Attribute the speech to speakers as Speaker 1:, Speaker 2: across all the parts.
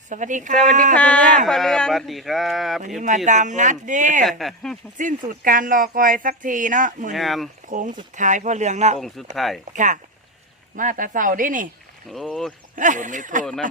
Speaker 1: สวัสดีค่ะ
Speaker 2: สวัสดีค่ะ
Speaker 1: พ่อเรื่อง
Speaker 2: สวัสดีครับ
Speaker 1: วันนี้มาตามนัดเด้ สิ้นสุดการรอคอยสักทีเนาะมือโค้งสุดท้ายพ่อเรื่องเนาะ
Speaker 2: โค้งสุดท้าย
Speaker 1: ค่ะ มาตาเสาดินี่
Speaker 2: โอ้ยตัวนี้โทษน้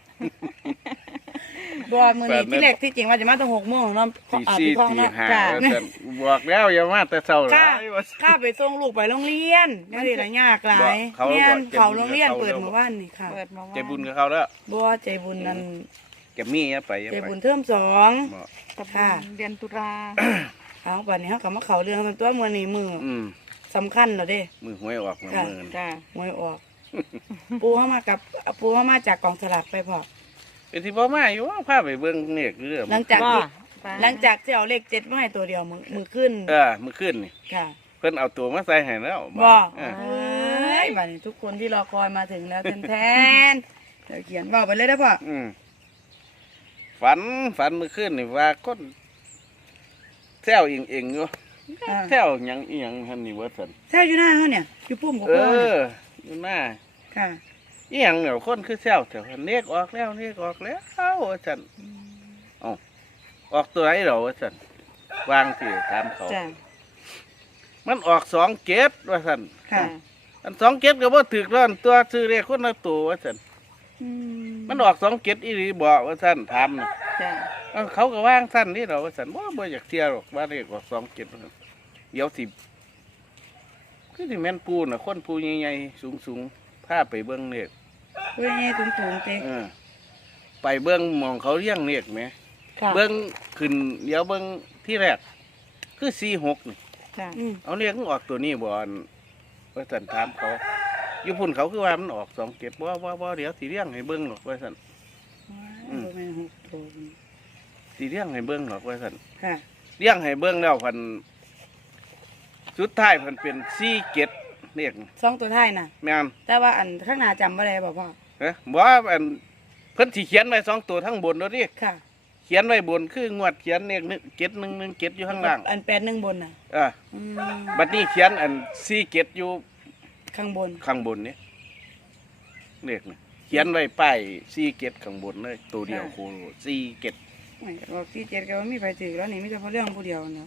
Speaker 1: บัวมือนี้ที่แรกที่จริงว่าจะมาตั้ง6 โมงเนาะ
Speaker 2: ำตี
Speaker 1: พี่
Speaker 2: สี่
Speaker 1: พ่อ
Speaker 2: ตี
Speaker 1: เนาะ
Speaker 2: ห้า
Speaker 1: ค่ะ
Speaker 2: แต่บอกแล้วอย่ามาแต่เช้าห
Speaker 1: ค่ะ
Speaker 2: ลายว่า
Speaker 1: ข้าไปส่งลูกไปโรงเรียนนี่สิละยากหลาย
Speaker 2: เขา
Speaker 1: เรียน
Speaker 2: บอก
Speaker 1: เขาโรงเรียน
Speaker 2: เขา
Speaker 1: เปิดเมื่อวานนี่ค่ะ
Speaker 3: เปิดมาว่า
Speaker 2: ใจบุญกับเขาแล้ว
Speaker 1: บัวใจบุญนั่น
Speaker 2: แกมีอย่าไปอย่า
Speaker 1: ใจ
Speaker 2: ไป
Speaker 1: บุญเทอม2
Speaker 2: บอก
Speaker 3: กับ
Speaker 1: ค่ะ
Speaker 3: เดือนตุลา
Speaker 1: เอาบัดนี้เฮาก็มาเข้าเรื่องกันตัวมื้อนี้มื้อ
Speaker 2: อืม
Speaker 1: สำคัญแล้วเด้
Speaker 2: มือหวยออกมือ
Speaker 1: ค่ะ
Speaker 2: มือ
Speaker 3: จ้า
Speaker 1: หวยออก ปูเข้ามากับปูเข้ามาจากกองสลากไปพอ
Speaker 2: เป็นที่พ่อมาอยู่ว่าพาไปเบิ่งเนี่ยเรื่อง
Speaker 1: หลังจาก
Speaker 3: ว่า
Speaker 1: ที่
Speaker 3: ไป
Speaker 1: หลังจากที่เอาเลข7มาให้ตัวเดียวมือขึ้น
Speaker 2: มือขึ้นนี่
Speaker 1: ค่ะ
Speaker 2: เพิ่นเอาตัวมาใส่ให้แล้ว
Speaker 1: บ่
Speaker 2: เออ
Speaker 1: เอ้ยบัดนี้ทุกคนที่รอคอยมาถึงแล้วแทนเดี๋ยวเขียนบอกไปเลยนะพ่อ
Speaker 2: อืมฝันมือขึ้นนี่ว่าก้นแซวเองอยู่
Speaker 1: อ่า
Speaker 2: แซวหยังอีหยังหั่นนี่ว่าซั่น
Speaker 1: แซ่อยู่หน้าเขาเนี่ยอยู่ปุ่มกับ
Speaker 2: เอ
Speaker 1: พ่อเนี่ย
Speaker 2: ออยู่หน้า
Speaker 1: ค่ะ
Speaker 2: อีหยังเนี่ยคนคือแซวแต่ว่าเลขออกแล้วเลขออกแล้วว่าซั่นเอ้าออกตัวไหนเหรอว่าซั่นวางสิถามเขา
Speaker 3: จ้า
Speaker 2: มันออก2 เกตว่าซั่น
Speaker 1: ค่ะ
Speaker 2: อัน2 เกตก็บ่ถูกแล้วอันตัวซื้อเลขคนละตัวว่าซั่น
Speaker 1: อื
Speaker 2: มันออก2 เกตอีหลีบ่ว่าซั่นถามน่ะ
Speaker 3: จ้า
Speaker 2: เอ้าเขาก็วางซั่นนี่เหรอว่าซั่นบ่อยากเที่ยวหรอกว่าเลขออก2 เกตว่าซั่นเดี๋ยวสิคือสิแม่นปูน่ะคนปูใหญ่ๆสูงๆพาไปเบิ่งเลข
Speaker 1: เว้ยนี่ถุงเจ๊
Speaker 2: เออไปเบิ้งหมองเขาเลี้ยงเลขไหม
Speaker 1: ค่ะ
Speaker 2: เบิ้งขึ้นเดี๋ยวเบิ้งที่แรกคือ46นี่
Speaker 3: จ้า
Speaker 1: อืม
Speaker 2: เอาเลขมันออกตัวนี้บ่อนว่าสันถามเขาอยู่พุ่นเขาคือว่ามันออก2 เก็บบ่เดี๋ยวสีเลี้ยงให้เบิ้งหรอกว่าสัน อืม
Speaker 1: บ่แม่น6ตัว
Speaker 2: สีเลี้ยงให้เบิ้งหรอกว่าสัน
Speaker 1: ค่ะ
Speaker 2: เลี้ยงให้เบิ้งแล้วพันสุดท้ายพันเป็น4 เก็บเลข
Speaker 1: 2 ตัวท้ายน่ะ
Speaker 2: แม่น
Speaker 1: แต่ว่าอันข้างหน้าจำบ่ได้บ่พ่อ
Speaker 2: บ่อันเพิ่นสิเขียนไว้2 ตัวทั้งบนแล้วดิ
Speaker 1: ค่ะ
Speaker 2: เขียนไว้บนคืองวดเขียนเลข1 เก็บอยู่ข้างล่าง
Speaker 1: อัน81บนน่ะ
Speaker 2: อ่า
Speaker 1: อืม
Speaker 2: บัดนี้เขียนอัน4 เก็บอยู่
Speaker 1: ข้างบน
Speaker 2: ข้างบนนี่เลขนี่เขียนไว้ป้าย4 เก็บข้างบนเลยตัวเดียวโคโล4 เก็บ
Speaker 1: ไม่บอกที่7ก็ว่ามีไผถือแล้วนี่มีแต่พอเรื่องผู้เดียวเนาะ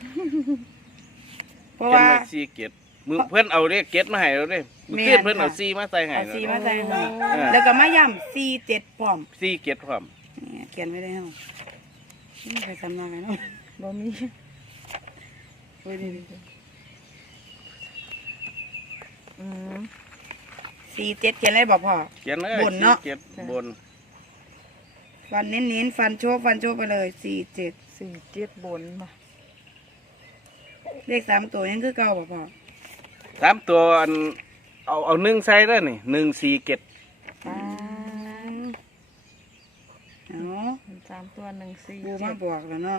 Speaker 1: เพราะ
Speaker 2: เขียน
Speaker 1: ว่า
Speaker 2: ไว้4 เก็บมือเพิ่นเอาเลขเก็บมาให้เราเด้มือ
Speaker 1: แม่น
Speaker 2: เพิ่นเพิ่นเอา
Speaker 1: ค่ะ
Speaker 2: 4มาใส่ให้
Speaker 1: เอา
Speaker 2: แล้ว
Speaker 1: ซีมาใส่ให้
Speaker 2: เออ
Speaker 1: แล้วก็มาย่ำ47พร้อม
Speaker 2: 4 เก็บพร้อม
Speaker 1: นี่เขียนไว้ได้เฮานี่ใครจำมาไหมเนาะ
Speaker 3: บ่มี
Speaker 1: โอ้ยนี่
Speaker 3: อืม
Speaker 1: 47เขียนอะไรบอกพ่อ
Speaker 2: เขียนเลย
Speaker 1: บนเนาะ
Speaker 2: 4 เก็บ
Speaker 3: จ้ะ
Speaker 2: บน
Speaker 1: ฟันเน้นๆฟันโชว์ไปเลย47
Speaker 3: 47บนมา
Speaker 1: เลข3ตัวยังคือเก่าบ่พ่อ
Speaker 2: 3 ตัวอันเอา1ใส่ได้นี่1 4 เก็บ
Speaker 3: ป้า
Speaker 1: เนาะ
Speaker 3: 3 ตัว1
Speaker 1: ปู
Speaker 3: 4
Speaker 1: มาบอกแล้วเนาะ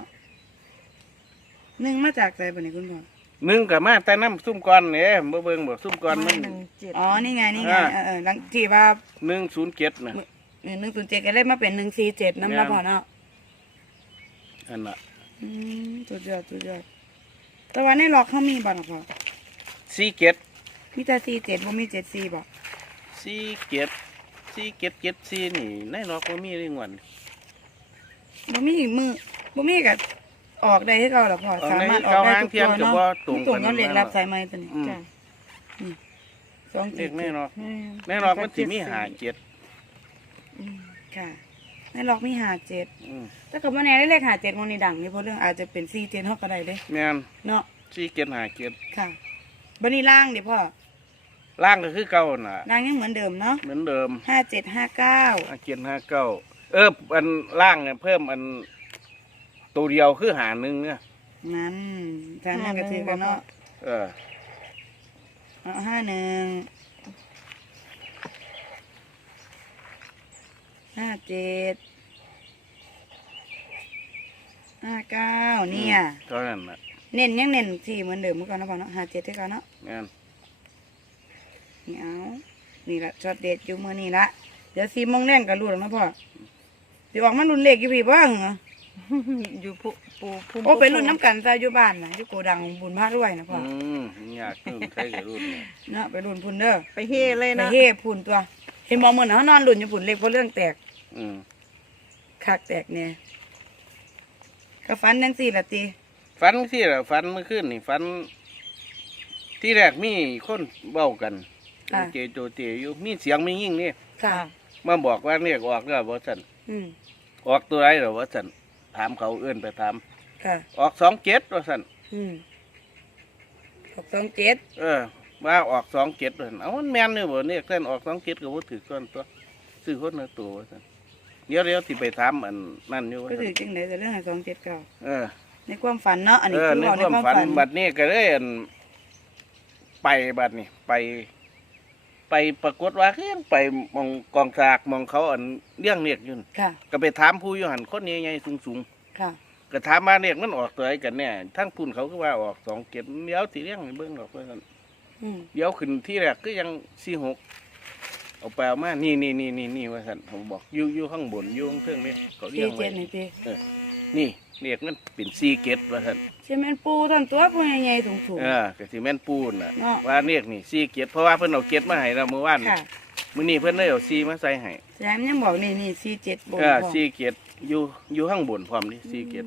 Speaker 1: 1มาจากไสบัดนี้คุณพ่อ
Speaker 2: 1ก็มาแต่น้ำซุ่มก่อนนี่บ่เบิ่งบ่ซุ่มก่อนมัน
Speaker 1: อ๋อนี่ไง
Speaker 2: อ่า
Speaker 1: หลังที่ว่า
Speaker 2: 107น่ะ
Speaker 1: 107ก็เลยมาเป็น147นำ
Speaker 2: แม่
Speaker 1: ละ
Speaker 2: น
Speaker 1: พ่อเนาะ
Speaker 2: อันน่ะ
Speaker 1: สุดยอดแต่ว่าในล็อกเขามีบ่ล่ะพ่อ
Speaker 2: 4 เก็บ
Speaker 1: มีแต่47บ่มี74บ่
Speaker 2: 4 เก็บ4 เก็บ7 4นี่ในนอกบ่มีเรื่องวัน
Speaker 1: บ่มีมือบ่มีก็ออกได้คือเก่าล่ะพ่อ
Speaker 2: ออกได้
Speaker 1: สามารถอ
Speaker 2: เก่า
Speaker 1: อกได้
Speaker 2: หาง
Speaker 1: ทุก
Speaker 2: เทีย
Speaker 1: ตั
Speaker 2: ม
Speaker 1: ว
Speaker 2: ก็
Speaker 1: เนาะ
Speaker 2: บ่ตรง
Speaker 1: ตรง
Speaker 2: กั
Speaker 1: กัน
Speaker 2: น
Speaker 1: เลขรับสายไม้ตัวนี้
Speaker 2: อืม
Speaker 3: จ้า
Speaker 2: เด็กแน่นอน
Speaker 3: แม่
Speaker 2: แน่นอนมันสิมีหาเจ็ด
Speaker 1: ค่ะในล็อกมี57
Speaker 2: อืม
Speaker 1: แต่ก็บ่แน่ได้เลข57มันนี่ดังนี่เพราะเรื่องอาจจะเป็น47เฮาก็ได้เด้
Speaker 2: แม่น
Speaker 1: เนาะ
Speaker 2: สี่เจ็ดหาเจ็ด
Speaker 1: ค่ะบัดนี้ล่างดิพ่อ
Speaker 2: ล่างก็คือเก่าน่ะ
Speaker 1: ล่างยังเหมือนเดิมเนาะ
Speaker 2: เหมือนเดิม
Speaker 1: 5759
Speaker 2: ห้าเจ็ดห้าเก้าอันล่างเนี่ยเพิ่มอันตัวเดียวคือหาหนึ่งเนี่ย
Speaker 1: นั่นทางนั้นก็ถือกันเนาะ
Speaker 2: เออ
Speaker 1: เอา51 57 59เนี่ย
Speaker 2: เท่านั้นน่ะ
Speaker 1: เน้นยังเน้นที่เหมือนเดิมเมื่อก่อนนะพ่อเนาะ57ที่ก่อนเนาะ
Speaker 2: แม่น
Speaker 1: นี่เอานี่ละช็อตเด็ดอยู่มื้อนี้ละเดี๋ยว4 โมงแรงก็รู้แล้วนะพ่อสิออกมารุ่นเลขอยู่พี่บ่เหรอ
Speaker 3: อยู่ผู้ผู้
Speaker 1: โอ้ไปรุ่นน้ำกันซะอยู่บ้านน่ะอยู่โกดังบุญพระรวยนะพ่อ
Speaker 2: อยากรุ่นใครก็รุ่นเนี่ย
Speaker 1: เนาะไปรุ่นพุ่นเด้อ
Speaker 3: ไปเฮ่เลย
Speaker 1: ไป
Speaker 3: นะ
Speaker 1: เฮ่พุ่นตัว เห็นบ่มื้อนั้นเฮานอนรุ่นอยู่พุ่นเลขเพราะเรื่องแตก
Speaker 2: อืม
Speaker 1: คักแตกเนี่ยก็ฝันจังสี่ละตี
Speaker 2: ฝันที่ละฝันเมื่อคืนนี่ฝันที่แรกมีคนเบ้ากันเจโจเจอยู่มีเสียงไม่ยิ่งนี่
Speaker 1: ค่ะ
Speaker 2: มาบอกว่าเนี่ยออกแล้วว่าสัน
Speaker 1: อืม
Speaker 2: ออกตัวไรหรอว่าสันถามเขาเอื้อนไปถาม
Speaker 1: ค่ะ
Speaker 2: ออก27ว่าสัน
Speaker 1: อืม627
Speaker 2: ว่าออก27ว่าสันเอามันแม่นเลยบ่เนี่ยเส้นออก27ก็บ่ถือก้อนตัวซื้อคนละตัวว่าสันเดี๋ยวที่ไปถามอันนั่นอยู่ว่า
Speaker 1: ก็
Speaker 2: ซั่
Speaker 1: ถื
Speaker 2: น
Speaker 1: อจังไดแต่เรื่อง279
Speaker 2: ใน
Speaker 1: ในความฝันเนาะอันนี้คือ
Speaker 2: ใน
Speaker 1: บอกใน
Speaker 2: ความ
Speaker 1: ความ
Speaker 2: ฝัน
Speaker 1: ฝัน
Speaker 2: บัดนี้ก็เลยอันไปบัดนี้ไปปรากฏว่าคือยังไปมองกองสลากมองเขาอันเลี้ยงเรียกอยู่นั่น
Speaker 1: ค่ะ
Speaker 2: ก็ไปถามผู้อยู่หันคนใหญ่ๆสูง
Speaker 1: ค่ะ
Speaker 2: ๆก็ถามมาเรียกมันออกตัวไหนกันเนี่ยทั้งพุ่นเขาก็ว่าออก27เดี๋ยวสิเลี้ยงให้เบิ่งดอกเพิ่นนั่น
Speaker 1: อืม
Speaker 2: เดี๋ยวขึ้นที่แรกก็ยัง46เอาไปเอามานี่ว่าซั่นผมบอกอยู่ข้างบนอยู่ข้างเทิงนี่เขาเลี้ยงไว้
Speaker 1: 47นี่ติ
Speaker 2: นี่เรียกมันเป็น47ว่าซั่น
Speaker 1: ใช่แม่นปูท่านตัวปูใหญ่ๆสูง
Speaker 2: ก็สิแม่นปูนน่ะ
Speaker 1: เนาะ
Speaker 2: ว่าเรียกนี่47เพราะว่าเพิ่นเอา7มาให้เราเมื่อวาน
Speaker 1: ๆค่ะ
Speaker 2: มื้อนี้เพิ่นเลยเอา4มาใส่ให้
Speaker 1: แซมยังบอกนี่47บน
Speaker 2: 47อยู่ข้างบนพร้อมนี่47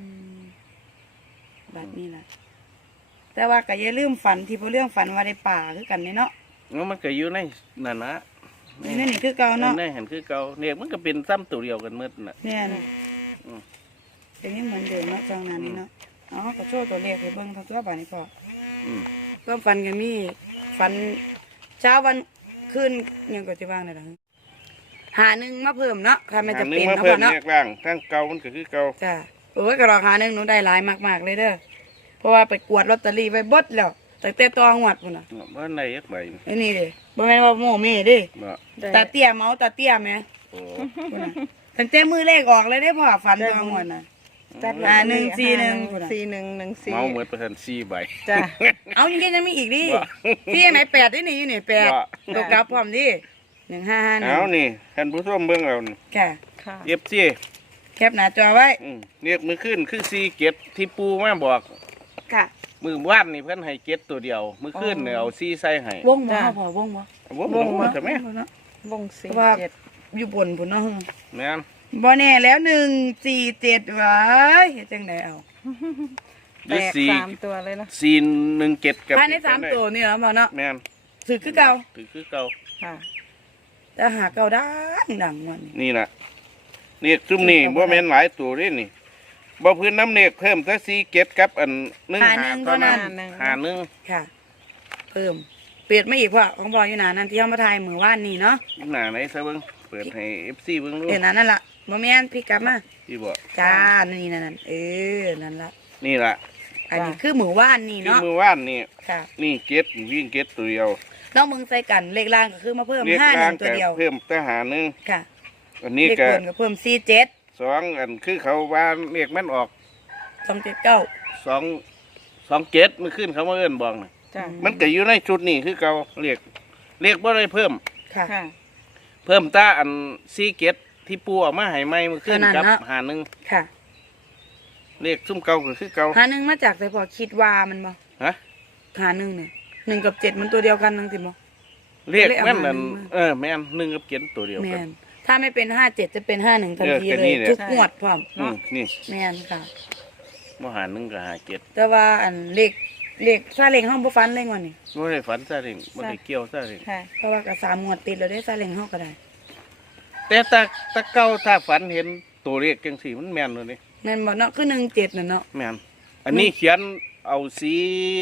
Speaker 1: แบบนี้ล่ะแต่ว่าก็อย่าลืมฝันที่บ่เรื่องฝันว่าได้ป่าคือกันเนาะ
Speaker 2: แล้วมันก็อยู่ในนั่นนะ
Speaker 1: นี่คือเก่าเนาะ
Speaker 2: ในหันคือเก่าเนี่ยมันก็เป็นซ้ำตัวเดียวกันหมดน่ะ
Speaker 1: แม่น
Speaker 2: อืม
Speaker 1: เป็นยังเหมือนเดิมเนาะจังนั้นนี่เนาะอ๋อก็โชว์ตัวเลขให้เบิ่งทั้งตัวบาดนี้พอ
Speaker 2: อืม
Speaker 1: ความฝันก็มีฝันเช้าวันคืนยังก็สิว่างได้ล่ะหาหนึ่งมาเพิ่มเนาะค่ะมันจะ
Speaker 2: หาหนึ
Speaker 1: เป็
Speaker 2: ง
Speaker 1: น
Speaker 2: มา
Speaker 1: เนาะ
Speaker 2: เพิ่
Speaker 1: พ่
Speaker 2: ม
Speaker 1: อเนาะ
Speaker 2: แยกล่างทั้งเก่ามันก็คือเก่า
Speaker 1: จ้ะโอ้ยก็รอหาหนึ่งหนูได้หลายมากๆเลยเด้อเพราะว่าไปกวดลอตเตอรี่ไว้เบิดแล้วตั้งแต่ตองวดพุ่นน่ะ
Speaker 2: บ่ในยักใบนี่
Speaker 1: ไอ้นี่เด้บ่แม่นว่าโม่เม่เด้
Speaker 2: บ่
Speaker 3: ได้
Speaker 1: ตาเตี้ยเมาตาเตี้ยแหม
Speaker 2: โอ้
Speaker 1: พุ่นน่ะตั้งแต่มือเลขออกเลยเด้พ่อฝันตองวดน่ะ
Speaker 3: จัด
Speaker 1: 141
Speaker 3: 4114
Speaker 2: เมาเหมือนเปอร์เซ็นต์4ใบ
Speaker 3: จ้ะ
Speaker 1: เอายังมีอีกดิ
Speaker 2: ว่า
Speaker 1: พี่ยังไหน8ได้นี่อยู่นี่
Speaker 2: ว่า
Speaker 1: 8ตัวกลับพร้อมดิ1551
Speaker 2: เอานี่ท่านผู้ชมเบิ่งเอานี่
Speaker 1: ค่ะ
Speaker 3: ค่ะ
Speaker 2: FC
Speaker 1: แคปหน้าจอไว้
Speaker 2: เรียกมือขึ้นคือ47ที่ปูมาบอก
Speaker 1: ค่ะ
Speaker 2: มือว่านนี่เพิ่นให้7ตัวเดียวมือขึ้นเนี่ยเอา4ใส่ให้
Speaker 1: วงบ่พอวงบ่
Speaker 2: บ่บ่ใช่ไหม
Speaker 1: เนาะ
Speaker 3: วง
Speaker 1: เพราะว่า
Speaker 3: 47
Speaker 1: อยู่บนพุ่นเนาะ
Speaker 2: แม่น
Speaker 1: บ่แน่แล้ว147ว้ายเฮ็ดจังไดเอา
Speaker 2: หรือ
Speaker 3: แตก
Speaker 2: สี่
Speaker 3: 3ตัวเลยนะ
Speaker 2: 417กับ
Speaker 1: ภายใน3ตัวนี่เหรอพ่อเนาะ
Speaker 2: แม่น
Speaker 1: ถือคือเก่า
Speaker 2: คือเก่า
Speaker 3: ค่ะ
Speaker 1: แต่หาเก่าดังมัน
Speaker 2: นี่น่ะเรียกซุ่มนี่บ่แม่นหลายตัวเด้นี่บ่พื้นน้ำเนกเพิ่มแต่47กับอัน1
Speaker 1: หาหนึ่งเท่านั้น
Speaker 2: หาหนึ่ง
Speaker 1: ค่ะ เพิ่มเปลี่ยนมาอีกพ่อของพ่ออยู่หนานั่นที่เฮามาถ่ายมื้อวานนี่เนาะ
Speaker 2: หน้าไหนซะเบิ่งเปิดให้ FC เบิ่งดู
Speaker 1: เดี๋ยวนั้นนั่นล่ะบ่แม่นพี่กลับมา
Speaker 2: ที่บ่
Speaker 1: จ้านี่นั่นนั่นล่ะ
Speaker 2: นี่ล่ะ
Speaker 1: อันนี้คือมื้อวานนี่
Speaker 2: ที่
Speaker 1: เนาะ
Speaker 2: มือว่านนี่
Speaker 1: ค่ะ
Speaker 2: นี่7วิ่ง7ตัวเดียว
Speaker 1: น้องมึงใส่กันเลขล่างก็คือมาเพิ่ม
Speaker 2: เรียก
Speaker 1: 5
Speaker 2: ล่าง
Speaker 1: 1ตัว
Speaker 2: ก็
Speaker 1: เดียว
Speaker 2: เพิ่มแต่หาหนึ่ง
Speaker 1: ค่ะ
Speaker 2: อันนี้
Speaker 1: เลข
Speaker 2: ก็
Speaker 1: บนก็เพิ่ม47
Speaker 2: 2อันคือเขาว่าเรียกมันออก
Speaker 1: 279
Speaker 2: 2 27มันขึ้นเขามาเอิ้นบอกน่ะ
Speaker 3: จ้ะ
Speaker 2: มันก็อยู่ในชุดนี้คือเขาเรียกบ่ได้เพิ่ม
Speaker 1: ค่ะ
Speaker 3: ค่ะ
Speaker 2: เพิ่มแตาอัน47ที่ปูเออกมาให้ใหม่มันขึ้น
Speaker 1: เท่านั้น
Speaker 2: กับ
Speaker 1: เนาะ
Speaker 2: หาหนึ่ง
Speaker 1: ค่ะ
Speaker 2: เรียกซุ่มเก่าก็คือเก่า
Speaker 1: หาหนึ่งมาจากแต่พอคิดว่ามันบ่
Speaker 2: ฮะ
Speaker 1: หาหนึ่งเนี่ย1กับ7มันตัวเดียวกันนั่นสิบ่
Speaker 2: เรียกแม่น
Speaker 1: เลขเอา
Speaker 2: นั่น
Speaker 1: มา
Speaker 2: แม่น1กับ7ตัวเดียว
Speaker 1: แม่
Speaker 2: กัน
Speaker 1: นถ้าไม่เป็น57จะเป็น51ทันที
Speaker 2: เออก็
Speaker 1: เล
Speaker 2: นี่
Speaker 1: ย
Speaker 2: แหละ
Speaker 1: ทุกงวดพร้อม
Speaker 2: นี่
Speaker 1: แม่นค่ะ
Speaker 2: บ่หาหนึ่งก็หา7
Speaker 1: แต่ว่าอันเลขซาเล้งเฮาบ่ฟันเลยวันนี้
Speaker 2: บ่ได้ฝันซะเองบ่ได้เกี่ยวซะเอง
Speaker 3: ค่ะ
Speaker 1: เพราะว่าก็3งวดติดแล้วได้ซาเล้งเฮาก็ได้
Speaker 2: แต่ตาเก่าถ้าฝันเห็นตัวเลขจังซี่มันแม่นเลยนี่
Speaker 1: แม่นบ่เนาะคือ17น่ะเนาะ
Speaker 2: แม่นอันนี้เขียนเอาสี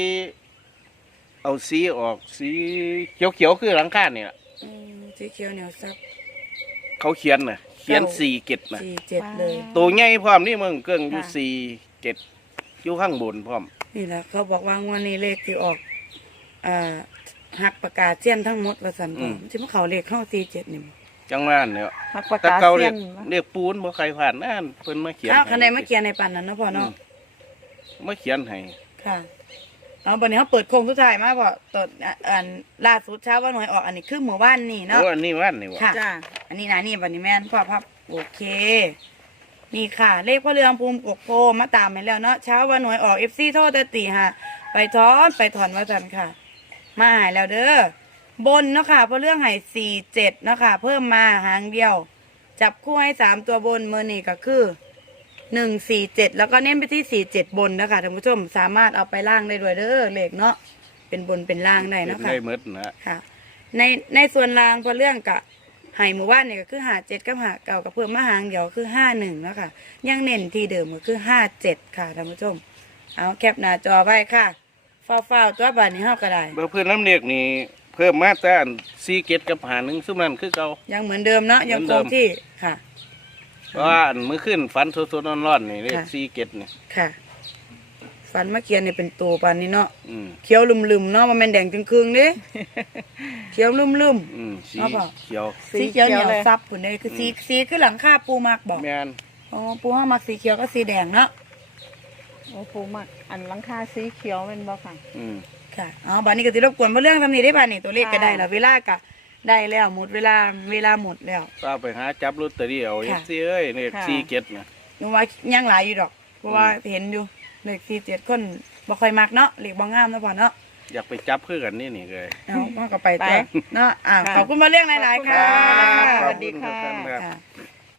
Speaker 2: ออกสีเขียวๆคือหลังคาเนี่ย
Speaker 1: สีเขียวเหนียวซับ
Speaker 2: เขาเขียนน่ะเขียน4 7น่ะ
Speaker 1: 47เลย
Speaker 2: ตัวใหญ่พร้อมนี่มึงเกิ้งอยู่
Speaker 3: ค่ะ
Speaker 2: 4 7อยู่ข้างบนพร้อม
Speaker 1: นี่แหละเขาบอกว่างวดนี้เลขที่ออกหักประกาศเสี้ยนทั้งหมดว่าซั่นบ่สิมาเข้าเลขเข้า47นี่บ่
Speaker 2: จังว่าเนี่ย
Speaker 3: หักประ
Speaker 2: ตะ
Speaker 3: กาศ
Speaker 2: เก่า
Speaker 3: เสี้
Speaker 2: เรี
Speaker 3: ย
Speaker 2: ยก
Speaker 3: น
Speaker 2: เรียกปูนบ่ใครผ่านนั่นเพิ่นมาเขียน
Speaker 1: อ้าวคันใด
Speaker 2: ให้
Speaker 1: มาเขียนในปานนั้นเนาะพ่อเนาะ
Speaker 2: มาเขียนให้
Speaker 1: ค่ะ เอาบันนี้เขาเปิดโครงสุดท้ายมาบ่ตอนอันล่าสุดเช้าว่าหน่วยออกอันนี้คือหมู่บ้านนี่เนาะ
Speaker 2: โอ้อันนี้ว่านนี่วะ
Speaker 1: ค่ะ
Speaker 3: จ้ะ
Speaker 1: อันนี้นะนี่บันนี้แม่นพ่อพับโอเค นี่ค่ะ เลขพ่อเรืองภูมิกกโพมาตามไปแล้วเนาะเช้าว่าหน่วยออก FC โทษแต่ตีฮะไปถอนว่าจันค่ะ มาหายแล้วเด้อบนเนาะค่ะพ่อเรื่องให้47เนาะค่ะเพิ่มมาหางเดียวจับคู่ให้3ตัวบนเมื่อนี่ก็คือ147แล้วก็เน้นไปที่47บนนะคะท่านผู้ชมสามารถเอาไปล่างได้ด้วยเด้อเลขเนาะเป็นบนเป็นล่างได้
Speaker 2: เป็น
Speaker 1: เนาะค่ะ
Speaker 2: ได้หมดนะ
Speaker 1: ค่ะในส่วนรางพอเรื่องกะไห่หมู่บ้านเนี่ยก็คือ57กับ5เก่ากับเพิ่มมาหางเดียวคือ51แล้วค่ะยังเน้นที่เดิมก็คือ57ค่ะท่านผู้ชมเอาแคปหน้าจอไว้ค่ะฟ้าวๆตัวบัดนี้เฮาก็ได้
Speaker 2: เบอร์เพื่อนน้ำเรียกนี่เพิ่มมาแต่อัน47กับ51ซึ่งนั้นคือเก่า
Speaker 1: ยังเหมือนเดิมเนาะยัง
Speaker 2: เหมื
Speaker 1: ค
Speaker 2: อน
Speaker 1: ง
Speaker 2: เดิม
Speaker 1: ที่ค่ะ
Speaker 2: เพราะว่าอันมื้อขึ้นฝันสดๆร้อนๆนี่เลข
Speaker 1: ค่ะ
Speaker 2: 47นี่
Speaker 1: ค่ะฟันมะเขียนเนี่ยเป็นตัวปานนี้เนาะ
Speaker 2: อืม
Speaker 1: เขียวลืมๆเนาะมันเป็นแดงจึงครึ่งๆเด้เขียวลืม
Speaker 2: อืมสี
Speaker 1: เอาเปล่า
Speaker 2: เขียว
Speaker 1: ๆสีเขียวเหนียวซับผุนเลยคือสีคือหลังคาปูมากบอก
Speaker 2: แม่น
Speaker 1: อ๋อปูห้ามักสีเขียวก็สีแดงเนาะ
Speaker 3: โอ้ปูมักอันหลังคาสีเขียวเป็นบ่ค่ะ
Speaker 2: อืม
Speaker 1: ค่ะอ๋อบัดนี้ก็สิรบกวนมาเรื่องทำนี้ได้ป่ะนี่ตัวเลขก็
Speaker 3: ค่ะ
Speaker 1: ได้แล้วเวลาก็ได้แล้วหมดเวลาหมดแล้ว
Speaker 2: ก็ไปหาจับลอตเตอรี่เอา
Speaker 1: ค่ะ
Speaker 2: FC เอ้ยเลข47นะ
Speaker 1: หนูว่ายังหลายอยู่ดอกเพราะว่าเห็นอยู่เลข47คนบ่ค่อยมักเนาะเลขบ่งามเนาะพ่อเนาะ
Speaker 2: อยากไปจับคือกันนี่เลย
Speaker 1: เอามันก็ไป
Speaker 3: ไป
Speaker 1: ตัวเนาะขอบคุณมาเรื่องหลายๆค่ะ
Speaker 3: ขอบคุณค่ะ
Speaker 2: รับ
Speaker 3: สวัสดีค่ะ
Speaker 2: ขอบณรับ
Speaker 1: ค่ะ